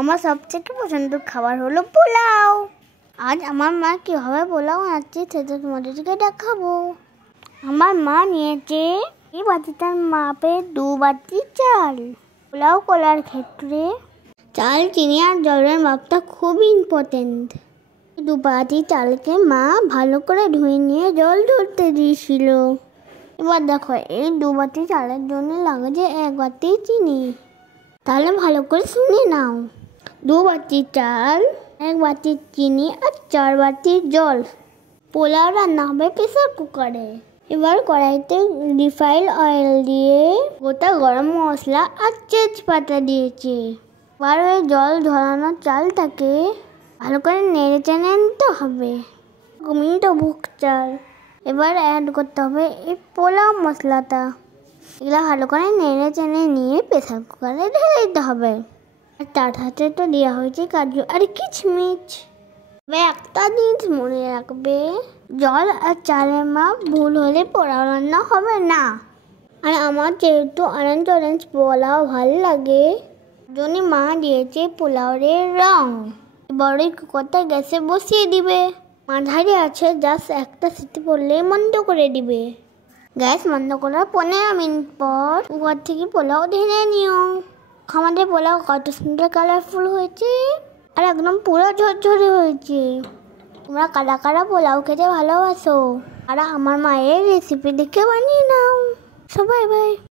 আমার সবথেকে পছন্দের খাবার হলো পোলাও। আজ আমার মা কীভাবে পোলাও বানাচ্ছে সেটা তোমাদেরকে দেখাবো। আমার মা নিয়েছে এই বাটিটার মাপে 2 বাটি চাল। পোলাও করার ক্ষেত্রে চাল, চিনি আর জলের মাপটা খুবই ইম্পর্টেন্ট। 2 বাটি চালকে মা ভালো করে ধুয়ে নিয়ে জল ধরতে দিয়েছিল। এবার দেখো, এই 2 বাটি চালের জন্য লাগছে 1 বাটি চিনি। তাহলে ভালো করে শুনে নাও। 2 বাটি চাল, 1 বাটি চিনি আর 4 বাটি জল। পোলাও রান্না হবে প্রেসার কুকারে। এবার কড়াইতে রিফাইন্ড অয়েল দিয়ে গোটা গরম মশলা আর তেজপাতা দিয়েছি। এবার ওই জল ঝরানো চালটাকে ভালো করে নেড়ে চেড়ে নিতে হবে। গোবিন্দভোগ চাল। এবার অ্যাড করতে হবে এই পোলাও মশলাটা। এগুলো ভালো করে নেড়ে চেড়ে নিয়ে প্রেসার কুকারে ঢেলে দিতে হবে। আর তার সাথে তো দেওয়া হয়েছে কাজু আর কিশমিশ। তবে একটা জিনিস মনে রাখবে, জল আর চালের মাপ ভুল হলে পোলাও রান্না হবে না। আর আমার যেহেতু অরেঞ্জ পোলাও ভালো লাগে, জন্য মা দিয়েছে পোলাওয়ের রং। এবার ওই কুকারটা গ্যাসে বসিয়ে দিবে। মাঝারি আছে, জাস্ট একটা সিটি পড়লেই বন্ধ করে দিবে। গ্যাস বন্ধ করার 15 মিনিট পর কুকার থেকে পোলাও ঢেলে নিও। আমাদের পোলাও কত সুন্দর কালারফুল হয়েছে আর একদম পুরো ঝরঝরে হয়েছে। তোমরা কারা কারা পোলাও খেতে ভালোবাসো আর আমার মায়ের রেসিপি দেখে বানিয়ে নাও। সবাই বাই।